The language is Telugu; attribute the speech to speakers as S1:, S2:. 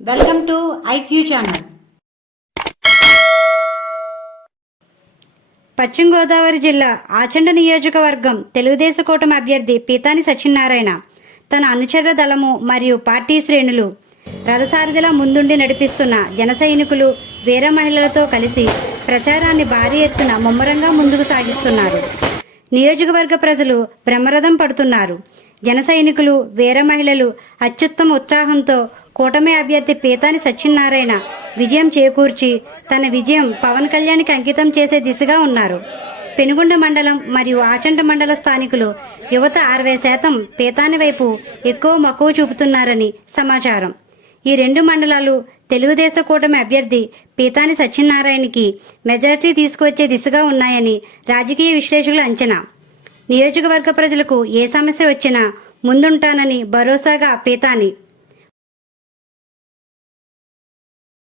S1: Welcome to IQ channel. పశ్చిమ గోదావరి జిల్లా ఆచండ నియోజకవర్గం తెలుగుదేశం కూటమి అభ్యర్థి పీతాని సత్యనారాయణ తన అనుచర దళము మరియు పార్టీ శ్రేణులు రథసారథిలా ముందుండి నడిపిస్తున్న జన సైనికులు వీర మహిళలతో కలిసి ప్రచారాన్ని భారీ ఎత్తున ముమ్మరంగా ముందుకు సాగిస్తున్నారు. నియోజకవర్గ ప్రజలు బ్రహ్మరథం పడుతున్నారు. జన సైనికులు వీర మహిళలు అత్యుత్తమ ఉత్సాహంతో కూటమి అభ్యర్థి పీతాని సత్యనారాయణ విజయం చేకూర్చి తన విజయం పవన్ కళ్యాణ్కి అంకితం చేసే దిశగా ఉన్నారు. పెనుగొండ మండలం మరియు ఆచంట మండల స్థానికులు యువత అరవై శాతం పీతాని వైపు ఎక్కువ మక్కువ చూపుతున్నారని సమాచారం. ఈ రెండు మండలాలు తెలుగుదేశం కూటమి అభ్యర్థి పీతాని సత్యనారాయణకి మెజారిటీ తీసుకువచ్చే దిశగా ఉన్నాయని రాజకీయ విశ్లేషకుల అంచనా. నియోజకవర్గ ప్రజలకు ఏ సమస్య వచ్చినా ముందుంటానని భరోసాగా పీతాని